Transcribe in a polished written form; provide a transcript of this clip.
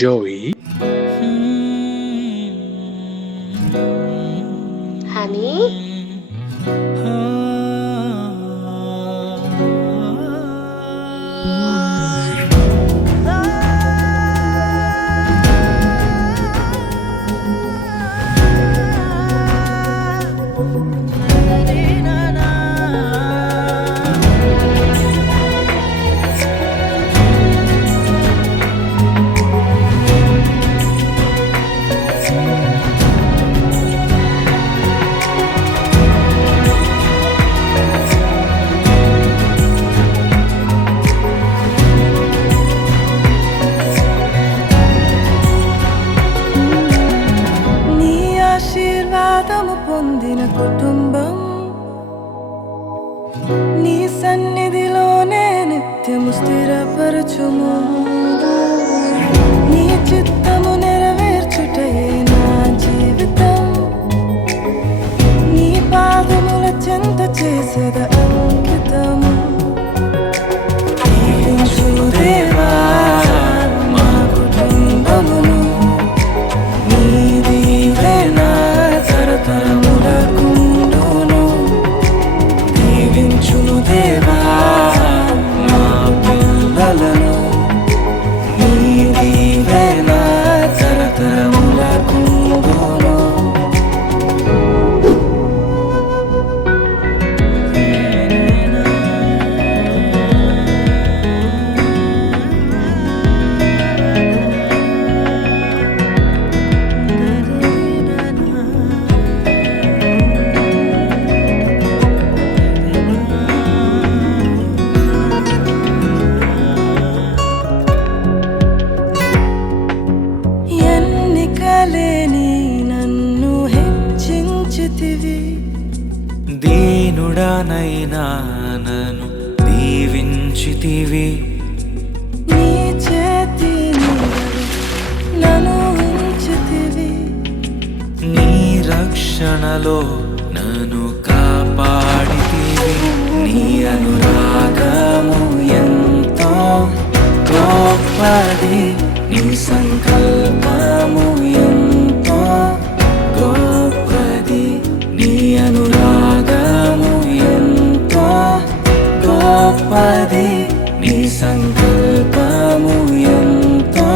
Joey, Honey, నీ ఆశీర్వాదము పొందిన కుటుంబం నీ సన్నిధిలోనే నిత్యము స్థిరపరచుము. నీ చిత్తము నెరవేర్చుటయే నా జీవితం. నీ పాదముల చెంత చేసేద అంకితము. దీవించుము దేవా మా కుటుంబమును. నీ దీవెన తరతరములకుండును. దీవించుము దేవా మా పిల్లలను. నీ దీవెన తరతరములకుండును. ఎన్నికలేని నన్ను హెచ్చించితివి. దీనుడనైనా నన్ను దీవించితివి. నీ చేతి నీడలో నన్ను ఉంచితివి. నీ రక్షణలో నన్ను కాపాడితివి. నీ అనురాగము ఎంతో గొప్పది. నీ సంకల్పము ఎంతో గొప్పది. నీ అనురాగము ఎంతో గొప్పది. నీ సంకల్పము ఎంతో